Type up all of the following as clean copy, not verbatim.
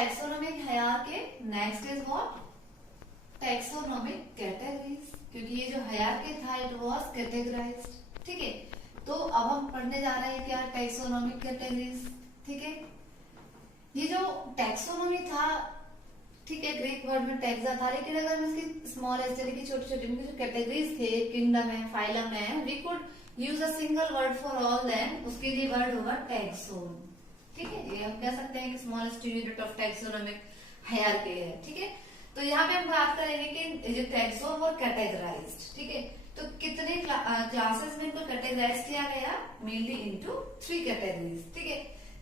Taxonomic hierarchy, next is what, taxonomic categories, क्योंकि ये जो हायरार्की था इट वाज कैटेगराइज्ड, ठीक है। तो अब हम पढ़ने जा रहे हैं क्या, टैक्सोनॉमिक कैटेगरीज, ठीक है। ये जो टैक्सोनॉमी था, ठीक है, ग्रीक वर्ड में टैक्सा था, लेकिन अगर हम इसकी स्मॉल एस यानी कि छोटे छोटे जो कैटेगरीज थे, किंगडम है, फाइलम है, we could use a single word for all them, उसके लिए वर्ड होगा टैक्सोन, ठीक है। ये हम कह सकते हैं कि smallest unit of taxonomic hierarchy है, ठीक है। तो यहाँ पे हम बात करेंगे कि जो टैक्सोन और कैटेगराइज्ड, ठीक है। तो कितने क्लासेस में इनको कैटेगराइज किया गया, मेनली इनटू 3 कैटेगरीज, ठीक है।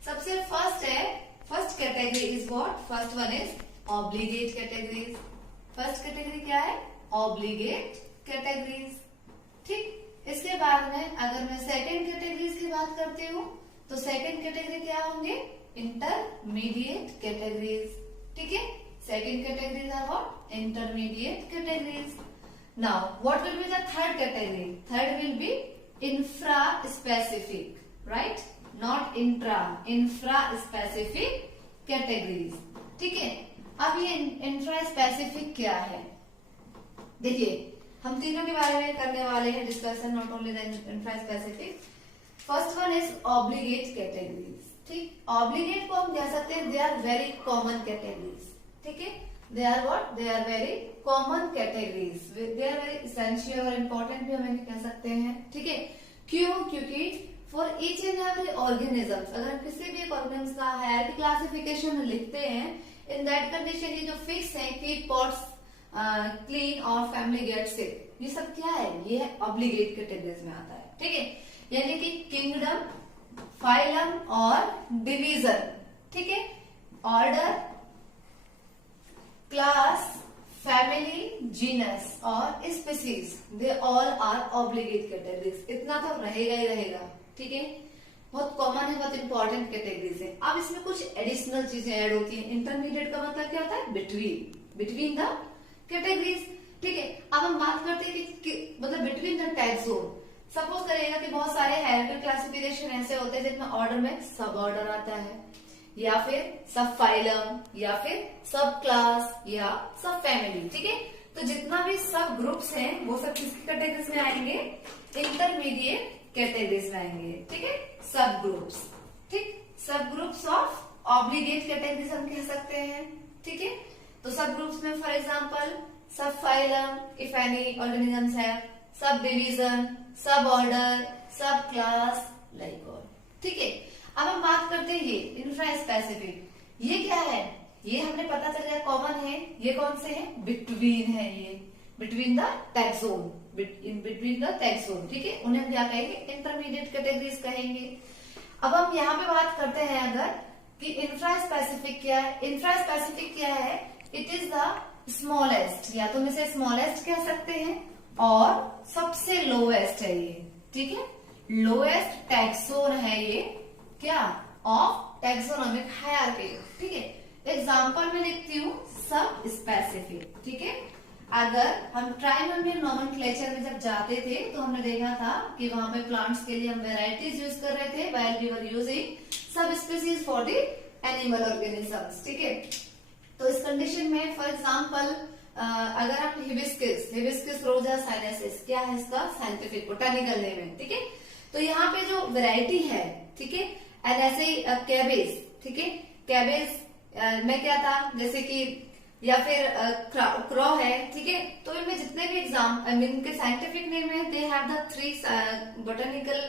सबसे फर्स्ट है, first category is what, first one is obligate categories. First category क्या है, ऑब्लिगेट कैटेगरीज, ठीक। इसके बाद में अगर मैं सेकंड कैटेगरीज की बात करती हूँ, तो सेकंड कैटेगरी क्या होंगे, इंटरमीडिएट कैटेगरीज, ठीक है। Second categories are what, intermediate categories. Now what will be the third category, third will be infra specific, right, not intra, infra specific categories, ठीक है। अब ये इंफ्रा स्पेसिफिक क्या है, देखिए हम तीनों के बारे में करने वाले हैं discussion, not only the infra specific. First one is obligate categories, ठीक। ऑब्लिगेट को हम कह सकते हैं they are very common categories, ठीक है। They are what, they are very common categories, they are very essential और इम्पोर्टेंट भी हम कह सकते हैं, ठीक है। क्यों, क्योंकि for each and every organism, अगर हम किसी भी एक ऑर्गेनिज्म का हायरार्की क्लासिफिकेशन लिखते हैं, इन दैट कंडीशन ये जो फिक्स है कि पॉट्स क्लीन और फैमिली गेट सिक, ये सब क्या है, ये है ऑब्लिगेट कैटेगरीज में आता है, ठीक है। यानी कि किंगडम, फाइलम और डिवीजन, ठीक है, ऑर्डर, क्लास, फैमिली, जीनस और species, they all are obligate categories. इतना तो रहेगा ही रहेगा, ठीक है, बहुत कॉमन है, बहुत इंपॉर्टेंट कैटेगरीज है। अब इसमें कुछ एडिशनल चीजें ऐड होती हैं। इंटरमीडिएट का मतलब क्या होता है, बिटवीन, बिटवीन द कैटेगरीज, ठीक है। अब हम बात करते हैं कि मतलब बिटवीन द टैक्सोन। सपोज करिएगा कि बहुत सारे हायरार्की क्लासिफिकेशन ऐसे होते हैं जिसमें ऑर्डर में सब ऑर्डर आता है, या फिर सब फाइलम, या फिर सब क्लास, या सब फैमिली, ठीक है। तो जितना भी सब ग्रुप्स हैं वो सब किसकी कैटेगरीज में आएंगे, इंटरमीडिएट कैटेगरीज में आएंगे, ठीक है। सब ग्रुप्स, ठीक, सब ग्रुप्स ऑफ ऑब्लिगेट कैटेगरीज हम कह सकते हैं, ठीक है। तो सब ग्रुप्स में फॉर एग्जांपल सब फाइलम इफ एनी ऑर्गेनिजम्स है, सब डिवीजन, सब ऑर्डर, सब क्लास, लाइक ऑल, ठीक है। अब हम बात करते हैं ये इंफ्रा स्पेसिफिक, ये क्या है, ये हमने पता चल गया कॉमन है, ये कौन से है, बिटवीन है, ये between the taxon, in between the taxon, ठीक है। उन्हें हम क्या कहेंगे, इंटरमीडिएट कैटेगरीज कहेंगे। अब हम यहाँ पे बात करते हैं अगर कि इंफ्रा स्पेसिफिक क्या है, इंफ्रा स्पेसिफिक क्या है, इट इज द स्मॉलेस्ट, या तो इसे स्मॉलेस्ट कह सकते हैं और सबसे लोएस्ट है ये, ठीक है, लोएस्ट टैक्सोन है ये, क्या, ऑफ टैक्सोनॉमिक हायरार्की, ठीक है। एग्जांपल में लिखती हूँ सब स्पेसिफिक, ठीक है। अगर हम ट्राइनोमियल नोमेनक्लेचर में जब जाते थे तो हमने देखा था कि वहां पे प्लांट्स के लिए हम वेराइटीज यूज कर रहे थे, while we were using sub species for the animal organisms, ठीक है। तो इस कंडीशन में फॉर एग्जांपल अगर हम हिबिस्कस रोजा साइनेसिस, क्या है इसका साइंटिफिक बोटानिकल नेम है, ठीक है। तो यहाँ पे जो वेराइटी है, ठीक है, एंड ऐसे ही कैबेज, ठीक है, कैबेज में क्या था, जैसे कि या फिर क्रॉ है, ठीक है। तो इनमें जितने भी इनके साइंटिफिक नेम है, दे हैव द 3 बोटानिकल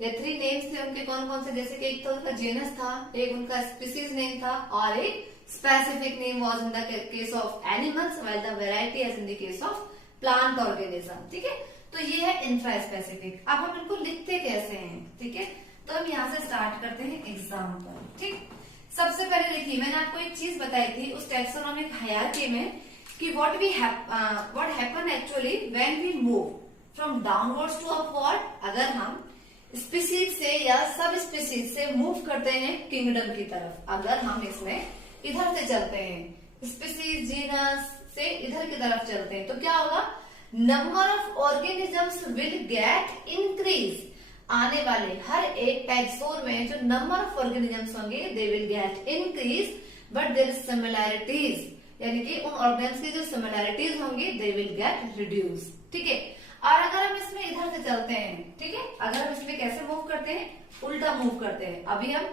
या 3 नेम्स थे उनके, कौन कौन से, जैसे कि एक तो उनका जेनस था, एक उनका स्पीसीज नेम था, और एक specific name was in the case of animals, while the variety as in the case of plant organism, ठीक है। तो ये है इंफ्रा स्पेसिफिक। अब हम इनको लिखते कैसे हैं, ठीक है। तो हम यहाँ से स्टार्ट करते हैं एग्जाम्पल, ठीक। सबसे पहले देखिए, मैंने आपको एक चीज बताई थी उस टैक्सोनॉमिक हायरार्की में कि what happen actually when we move from downwards to upward, अगर हम स्पीसीज से या सब स्पीसीज से मूव करते हैं किंगडम की तरफ, अगर हम इसमें इधर से चलते हैं, स्पीसीज जीनस से इधर की तरफ चलते हैं, तो क्या होगा, number of organisms will get increase. आने वाले हर एक टैक्सोन में जो नंबर ऑफ ऑर्गेनिजम्स होंगे they will get increase but their similarities, यानी कि उन ऑर्गेनिम्स की जो सिमिलैरिटीज होंगी दे विल गेट रिड्यूस, ठीक है। और अगर हम इसमें इधर से चलते हैं, ठीक है, अगर हम इसमें कैसे मूव करते हैं, उल्टा मूव करते हैं। अभी हम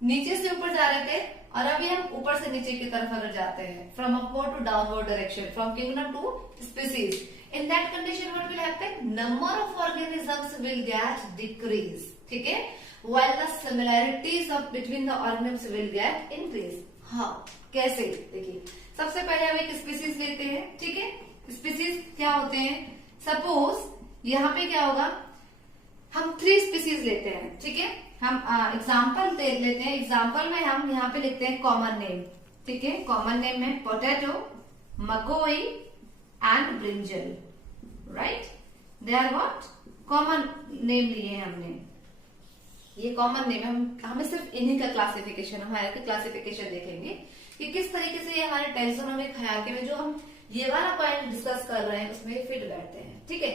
नीचे से ऊपर जा रहे थे और अभी हम ऊपर से नीचे की तरफ अगर जाते हैं, from upward to downward direction, from kingdom to species, in that condition what will happen, number of organisms will get decrease, ठीक है, while the similarities of between the organisms will get increase. हाँ, कैसे, देखिए सबसे पहले हम एक species लेते हैं, ठीक है। स्पीसीज क्या होते हैं, सपोज यहाँ पे क्या होगा, हम 3 स्पीसीज लेते हैं, ठीक है। हम एग्जाम्पल लेते हैं, एग्जाम्पल में हम यहाँ पे लिखते हैं कॉमन नेम, ठीक है। कॉमन नेम में पोटैटो, मकोई and brinjal, right, they are what, common name लिए हैं हमने, ये कॉमन नेम है। हमें सिर्फ इन्हीं का क्लासिफिकेशन, हमारे क्लासिफिकेशन देखेंगे कि किस तरीके से ये हमारे टैक्सोनॉमिक हायरार्की में जो हम ये वाला पॉइंट डिस्कस कर रहे हैं उसमें फिट बैठते हैं, ठीक है।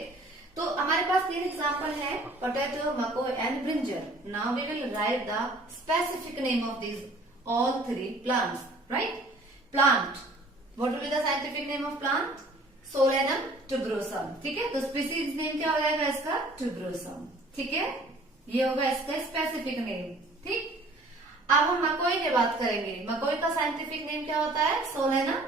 तो हमारे पास 3 एग्जाम्पल है, पोटैटो, मको and brinjal. Now we will write the specific name of this all 3 plants, right. Plant, what will be the scientific name of plant, Solanum tuberosum, ठीक है। तो स्पीसीज नेम क्या हो जाएगा इसका, टुबरोसम, ठीक है, ये होगा इसका स्पेसिफिक नेम, ठीक। अब हम मकोई की बात करेंगे, मकोई का साइंटिफिक नेम क्या होता है, सोलेनम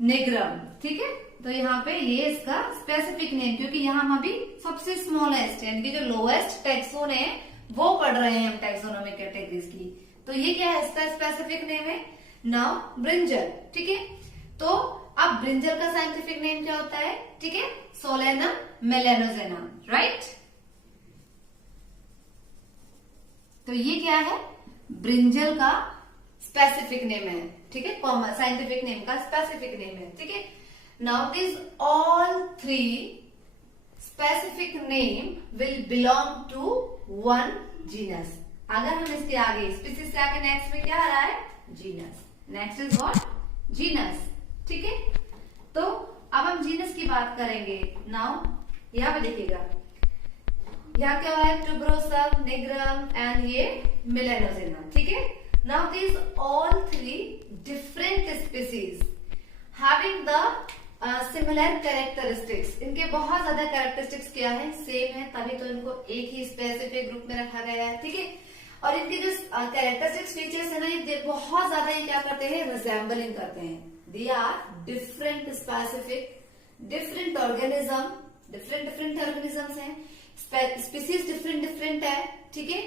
निग्रम, ठीक है। तो यहाँ पे ये इसका स्पेसिफिक नेम, क्योंकि यहाँ हम अभी सबसे स्मॉलेस्ट यानी कि जो लोएस्ट टैक्सोन है वो पढ़ रहे हैं हम टैक्सोनॉमिक कैटेगरीज की, तो ये क्या है, इसका स्पेसिफिक नेम है। नाउ ब्रिंजल, ठीक है। तो अब ब्रिंजल का साइंटिफिक नेम क्या होता है, ठीक है, सोलेनम मेलेनोजेनम, राइट। तो ये क्या है, ब्रिंजल का स्पेसिफिक नेम है, ठीक है, कॉमन साइंटिफिक नेम का स्पेसिफिक नेम है, ठीक है। Now this all 3 specific name will belong to 1 genus. अगर हम इसके आगे स्पीसीज से आगे नेक्स्ट में क्या आ रहा है, genus, next is what, genus, ठीक है। तो अब हम जीनस की बात करेंगे। नाउ यहाँ पे देखिएगा, यहाँ क्या है, टुबरोसम, निग्रम एंड ये मेलेनोजेनम, ठीक है। Now this all 3 different species having the similar characteristics, इनके बहुत ज्यादा कैरेक्टरिस्टिक्स क्या है, सेम है, तभी तो इनको एक ही स्पेसिफिक ग्रुप में रखा गया है, ठीक है। और इनके जो कैरेक्टरिस्टिक्स फीचर्स है ना, ये बहुत ज्यादा ये क्या करते हैं, रिजेंबलिंग करते हैं। They are different specific, different organism, different organisms हैं, स्पीसीज डिफरेंट है, ठीक है,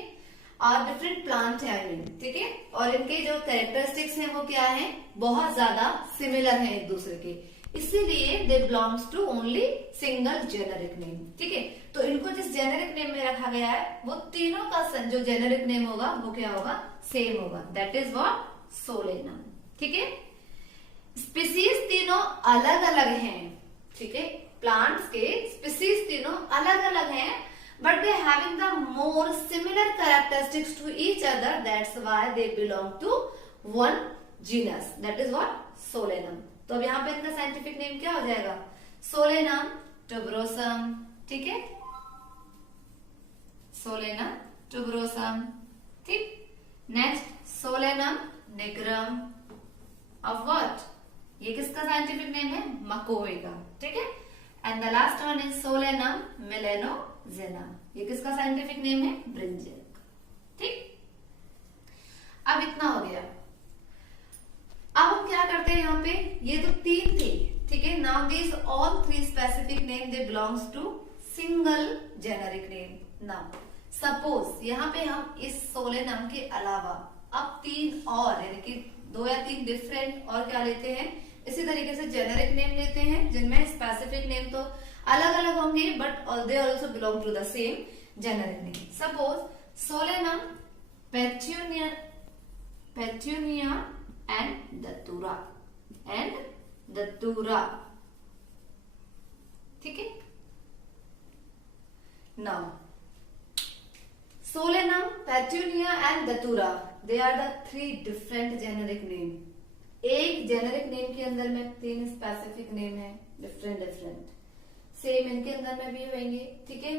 और डिफरेंट प्लांट है, आई मीन, ठीक है। और इनके जो कैरेक्टरिस्टिक्स हैं वो क्या है, बहुत ज्यादा सिमिलर हैं एक दूसरे के, इसीलिए they belongs to only single generic name, ठीक है। तो इनको जिस जेनेरिक नेम में रखा गया है वो तीनों का जो जेनेरिक नेम होगा वो क्या होगा, सेम होगा, दैट इज व्हाट, सोलेनम, ठीक है। स्पीसीज तीनों अलग अलग हैं, ठीक है, प्लांट्स के स्पीसीज तीनों अलग अलग हैं, but they having the more similar characteristics to each other, that's why they belong to one genus, that is what, solanum। तो अब यहाँ पे इनका साइंटिफिक नेम क्या हो जाएगा, सोलेनम टुबरोसम, ठीक है, सोलेनम टुबरोसम, ठीक। Next Solanum nigrum of what, ये किसका साइंटिफिक नेम है, मकोई का, ठीक है। And the last one is Solanum melongena, ये किसका साइंटिफिक नेम है, ब्रिंजल, ठीक। अब इतना हो गया। अब हम क्या करते हैं यहाँ पे, ये तो 3 थे, ठीक है। Now this all 3 specific name they belongs to single generic name. Now suppose यहाँ पे हम इस सोलेनम के अलावा अब 3 और यानी कि 2 या 3 डिफरेंट और क्या लेते हैं, इसी तरीके से जेनेरिक नेम लेते हैं जिनमें स्पेसिफिक नेम तो अलग अलग होंगे but they also belong to the same generic name. Suppose solanum petunia and datura, ठीक है। Now solanum, petunia and datura, they are the 3 different generic name. एक जेनेरिक नेम के अंदर में 3 स्पेसिफिक नेम है, डिफरेंट, सेम इनके अंदर में भी होंगे, ठीक है।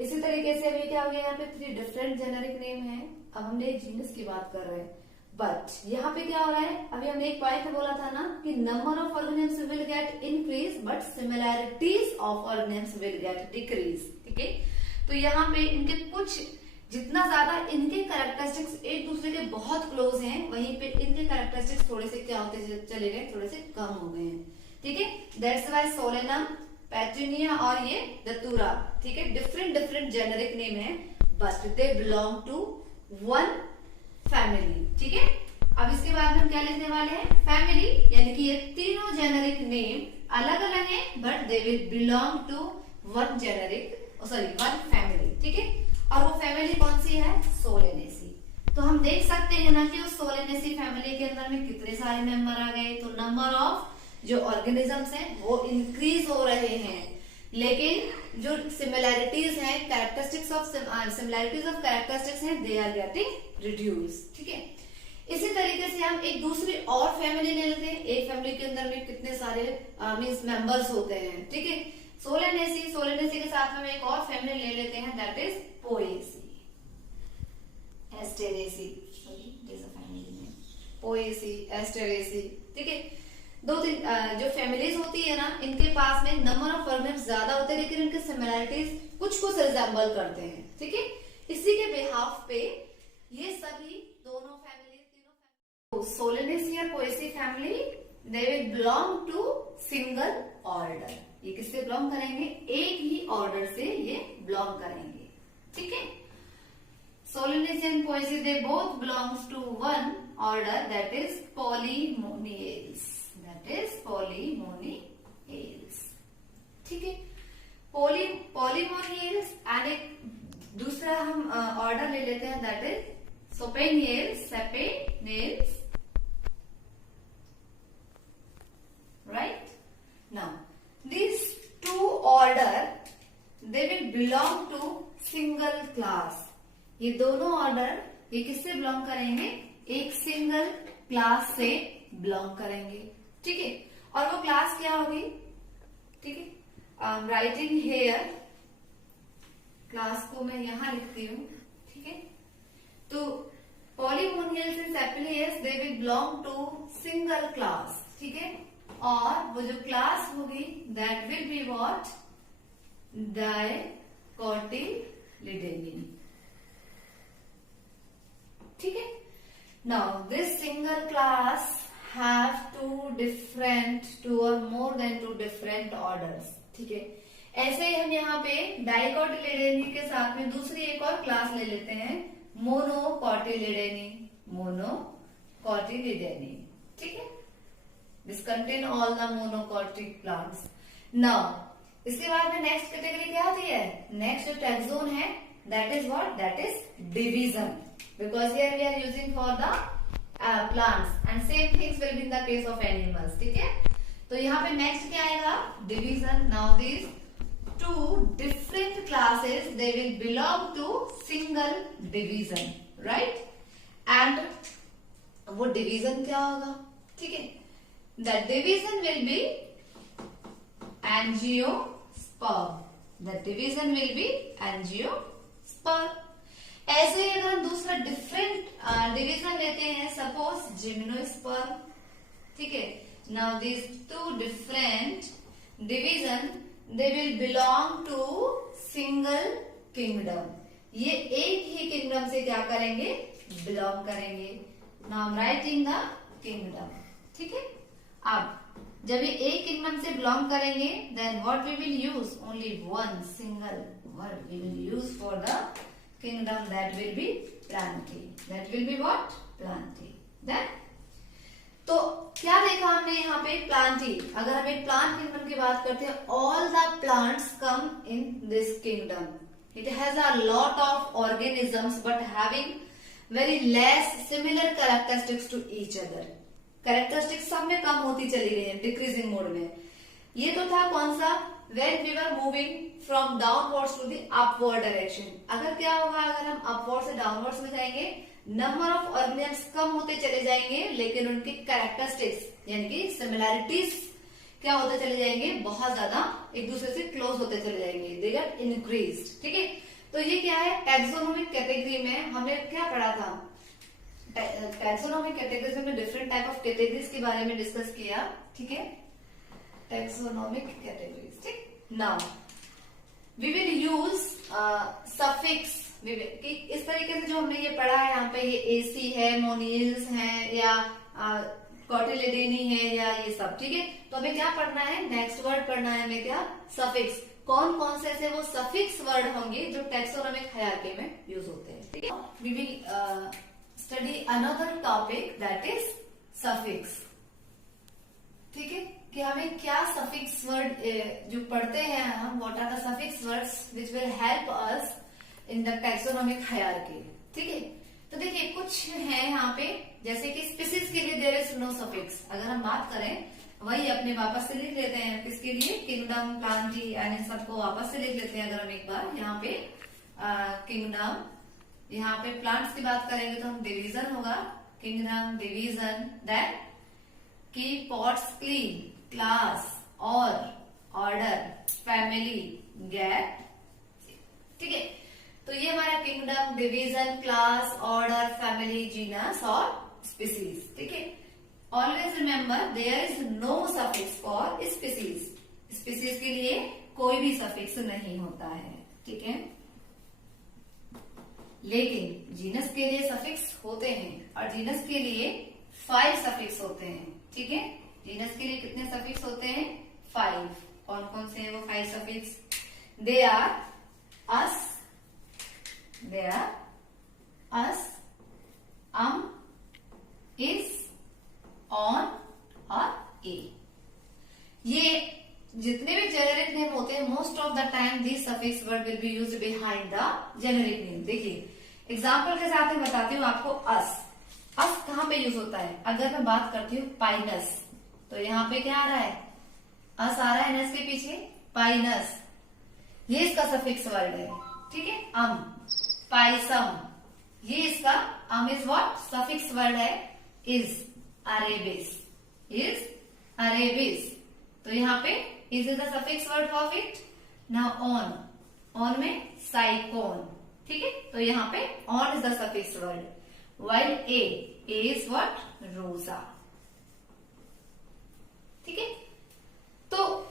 इसी तरीके से अभी क्या हो गया, यहाँ पे 3 डिफरेंट जेनेरिक नेम है। अब हमने जीनस की बात कर रहे हैं, बट यहाँ पे क्या हो रहा है, अभी हमने एक पॉइंट में बोला था ना कि number of organisms will get increase but similarities of organisms will get decrease. ठीक है, तो यहाँ पे इनके कुछ, जितना ज्यादा इनके कैरेक्टरिस्टिक्स एक दूसरे के बहुत क्लोज हैं, वहीं पे इनके कैरेक्टरिस्टिक्स थोड़े से क्या होते चले गए, थोड़े से कम हो गए हैं। ठीक है, दैट्स व्हाई सोलेनम, पेटूनिया और ये दतूरा, ठीक है, डिफरेंट डिफरेंट जेनेरिक नेम है but they belong to one family. ठीक है, अब इसके बाद हम क्या लिखने वाले हैं, फैमिली, यानी कि ये तीनों जेनेरिक नेम अलग अलग हैं but they will belong to one generic, sorry one family. ठीक है, और वो फैमिली कौन सी है, सोलेनेसी। तो हम देख सकते हैं ना कि उस सोलेनेसी फैमिली के अंदर में कितने सारे मेंबर आ गए, तो नंबर ऑफ जो ऑर्गेनिजम्स हैं वो इंक्रीज हो रहे हैं, लेकिन जो सिमिलैरिटीज हैं, characteristics of similarities of characteristics हैं, दे आर गेटिंग रिड्यूस। ठीक है, इसी तरीके से हम एक दूसरी और फैमिली ले लेते हैं। एक फैमिली के अंदर में कितने सारे मींस मेंबर्स होते हैं। ठीक है, सोलेनेसी, सोलेनेसी के साथ में एक और फैमिली ले लेते हैं, that is Poaceae, Asteraceae, Poaceae, Asteraceae. ठीक है, दो तीन जो फैमिलीज होती है ना, इनके पास में नंबर ऑफ ऑर्गेनिम्स ज्यादा होते हैं लेकिन इनके सिमिलैरिटीज कुछ कुछ रिजेंबल करते हैं। ठीक है, इसी के बिहाफ पे ये सभी दोनों फैमिली, तीनों सोलेनेसी और poaceae family, they will belong to single order. ये किससे बिलोंग करेंगे, एक ही ऑर्डर से ये बिलोंग करेंगे। ठीक है, solanaceae and poaceae they both belongs to one order, that is polemoniales, that is polemoniales. ठीक है, पॉलीमोनियल्स एंड एक दूसरा हम ऑर्डर ले लेते हैं, that is Solanales, Solanales, right? Now, these two order, they will belong to single class. ये दोनों ऑर्डर ये किससे बिलोंग करेंगे, एक सिंगल क्लास से बिलोंग करेंगे। ठीक है, और वो क्लास क्या होगी, ठीक है, राइटिंग हेयर, क्लास को मैं यहां लिखती हूँ। ठीक है, तो Polemoniales and Solanales they will belong to single class. ठीक है, और वो जो क्लास होगी that will be what, Dicotyledonae. ठीक है, now this single class have two or more than two different orders. ठीक है, ऐसे ही हम यहाँ पे डाइकोटिलिडेनी के साथ में दूसरी एक और क्लास ले लेते हैं, मोनोकोटिलिडेनी, मोनोकोटिलिडेनी। ठीक है, This contain all the monocotic plants. Now, इसके बाद में नेक्स्ट कैटेगरी क्या आती है, नेक्स्ट जो टैक्सोन है, that is what, that is division, because here we are using for the plants and same things will be in the case of animals. ठीक है, तो यहाँ पे नेक्स्ट क्या आएगा, division. Now these two different classes, they will belong to single division, right? And वो division क्या होगा, ठीक है, the division will be angiosperm, the division will be angiosperm। ऐसे ही अगर हम दूसरा डिफरेंट डिवीजन लेते हैं, सपोज जिम्नोस्पर्म। ठीक है, now this two different division, they will belong to single kingdom. ये एक ही किंगडम से क्या करेंगे, बिलोंग करेंगे। Now I am writing the kingdom. ठीक है, अब जब ये एक किंगडम से बिलोंग करेंगे, then what we will use, only one single word we will use for the kingdom, that will be plantae, that will be what, plantae. Then तो क्या देखा हमने यहाँ पे, प्लांटी। अगर हम एक प्लांट किंगडम की बात करते हैं, all the plants come in this kingdom, it has a lot of organisms but having very less similar characteristics to each other. Characteristics सब में कम होती चली गई है, डिक्रीजिंग मोड में। ये तो था कौन सा, when we were moving from downwards to the upward direction. अगर क्या होगा, अगर हम अपवर्ड से डाउनवर्ड्स में जाएंगे, नंबर ऑफ ऑर्गेनिजम्स कम होते चले जाएंगे, लेकिन उनकी कैरेक्टरिस्टिक्स यानी कि सिमिलैरिटीज क्या होते चले जाएंगे, बहुत ज्यादा एक दूसरे से क्लोज होते चले जाएंगे, दे गेट इंक्रीज्ड। ठीक है, तो ये क्या है, टैक्सोनोमिक कैटेगरी में हमने क्या पढ़ा था, टैक्सोनॉमिक कैटेगरीज में डिफरेंट टाइप ऑफ कैटेगरीज के बारे में डिस्कस किया, ठीक है, टैक्सोनॉमिक कैटेगरीज, ठीक। Now we will use suffix, कि इस तरीके से जो हमने ये पढ़ा है यहाँ पे, ये एसी है, मोनियल्स है, या कॉटिलिडेनी है, या ये सब, ठीक है। तो हमें क्या पढ़ना है, नेक्स्ट वर्ड पढ़ना है हमें, क्या, सफिक्स। कौन कौन से ऐसे वो सफिक्स वर्ड होंगे जो टैक्सोनॉमिक हायरार्की में यूज होते हैं, ठीक है। We will study another topic that is suffix, ठीक है, कि हमें क्या सफिक्स वर्ड जो पढ़ते हैं हम, what are the suffix words which will help us in the taxonomic hierarchy, ठीक है। तो देखिए कुछ है यहाँ पे, जैसे कि स्पीसीज के लिए देयर इज नो सफिक्स। अगर हम बात करें, वही अपने वापस से लिख लेते हैं, किसके लिए, किंगडम, प्लांटी एंड इन सबको वापस से लिख लेते हैं। अगर हम एक बार यहाँ पे किंगडम, यहाँ पे प्लांट्स की बात करेंगे तो हम डिवीजन होगा, किंगडम, डिवीजन, देन की पॉट्स, क्लीन, क्लास, और ऑर्डर, फैमिली, गैट, ठीक है। तो ये हमारा kingdom, division, class, order, family, genus और स्पीसीज, ठीक है। Always remember there is no suffix for species. Species के लिए कोई भी सफिक्स नहीं होता है, ठीक है। लेकिन जीनस के लिए सफिक्स होते हैं, और जीनस के लिए 5 सफिक्स होते हैं, ठीक है। जीनस के लिए कितने सफिक्स होते हैं, 5। कौन कौन से हैं वो 5 suffix, they are us, is, on और ए। ये जितने भी जेनेरिक नेम होते हैं, most of the time this suffix word will be used behind the generic name. देखिए एग्जांपल के साथ मैं बताती हूँ आपको। अस कहाँ पे यूज होता है, अगर मैं बात करती हूँ पाइनस, तो यहाँ पे क्या आ रहा है, अस आ रहा है एनएस के पीछे, पाइनस, ये इसका सफिक्स वर्ड है, ठीक है। पाइसम, ये इसका इज व्हाट, सफिक्स वर्ड है, इज, अरेबिस, तो यहाँ पे is the suffix word of it. Now on में साइकोन, ठीक है, तो यहाँ पे on is the suffix word. While a is what, रोजा, ठीक है। तो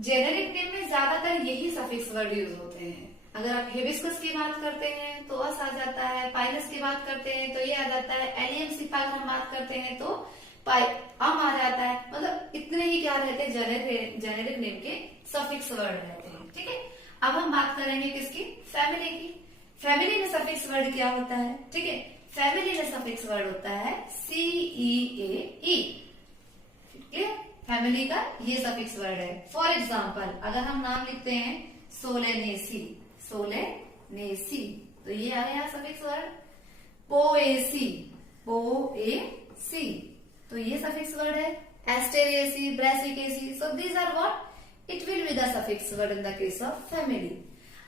जेनेरिक नेम में ज्यादातर यही सफिक्स वर्ड यूज होते हैं। अगर आप हिबिस्कस की बात करते हैं तो अस आ जाता है, पाइनस की बात करते हैं तो ये आ जाता है, एलियम सिपा अगर हम बात करते हैं तो आ जाता है। मतलब इतने ही क्या रहते हैं, जेनेरिक नेम के सफिक्स वर्ड रहते हैं, ठीक है। अब हम बात करेंगे किसकी, फैमिली की। फैमिली में सफिक्स वर्ड क्या होता है, ठीक है। फैमिली में सफिक्स वर्ड होता है CEAE, क्लियर। फैमिली का ये सफिक्स वर्ड है। फॉर एग्जाम्पल अगर हम नाम लिखते हैं सोलेनेसी, तो ये आ गया सफिक्स वर्ड। पोएसी, तो ये सफिक्स वर्ड है। Asteraceae, Brassicaceae, so these are what, it will be the suffix word in the case of family.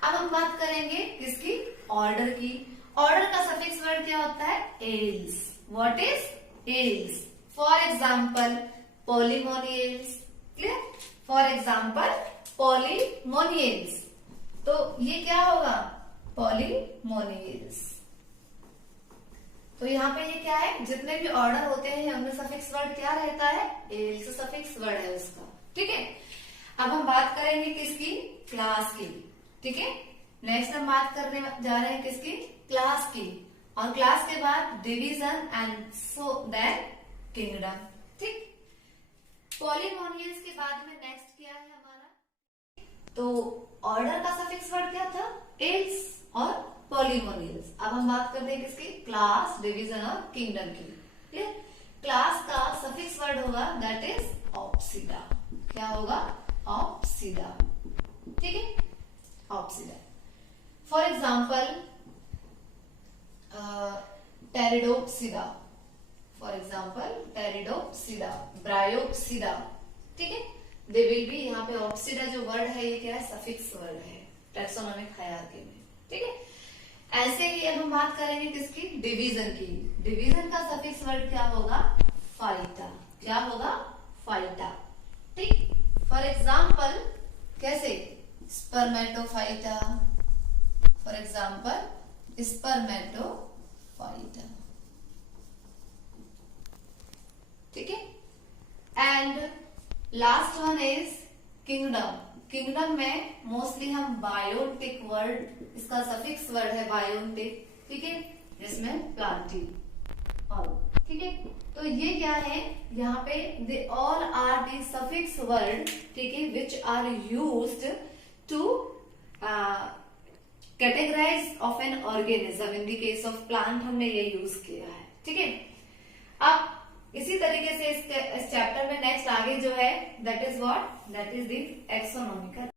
अब हम बात करेंगे किसकी, ऑर्डर की। ऑर्डर का सफिक्स वर्ड क्या होता है, else. What is else, for example Polemoniales, clear. For example Polemoniales, तो ये क्या होगा, पॉलीमोनियल्स। तो यहाँ पे ये क्या है, जितने भी ऑर्डर होते हैं उनमें सफिक्स वर्ड क्या रहता है, एल्स सफिक्स वर्ड है उसका, ठीक है। अब हम बात करेंगे किसकी, क्लास की, ठीक है। नेक्स्ट हम बात करने जा रहे हैं किसकी, क्लास की। और क्लास के बाद division and so then kingdom, ठीक। पॉलीमोनियल्स के बाद में नेक्स्ट क्या है हमारा, तो ऑर्डर का सफिक्स वर्ड क्या था, एल्स और पॉलीमोनियल्स। अब हम बात करते हैं किसकी, क्लास, डिवीजन और किंगडम की, क्लियर। क्लास का सफिक्स वर्ड होगा दैट इज ऑप्सिडा। क्या होगा, ऑप्सिडा, ठीक है, ऑप्सिडा। फॉर एग्जाम्पल टेरिडोप्सिडा, ब्रायोप्सिडा, ठीक है। दे विल बी, यहाँ पे ऑप्सिडा जो वर्ड है ये क्या है, सफिक्स वर्ड है टैक्सोनॉमिक हायरार्की में, ठीक है। ऐसे ही अब हम बात करेंगे किसकी, डिवीजन की। डिवीजन का सफिक्स वर्ड क्या होगा, फाइटा। क्या होगा, फाइटा, ठीक। फॉर एग्जाम्पल कैसे, Spermatophyta, for example Spermatophyta, last one is kingdom. Kingdom में मोस्टली हम बायोटिक वर्ड, इसका सफिक्स वर्ड है बायोटिक, ठीक है, जिसमें प्लांटी और, ठीक है। तो ये क्या है, यहाँ पे they all are the suffix word, ठीक है, which are used to categorize of an organism. In the case of plant हमने ये यूज किया है, ठीक है। अब इसी तरीके से इस चैप्टर में नेक्स्ट आगे जो है that is what, that is the एक्सोनॉमिकल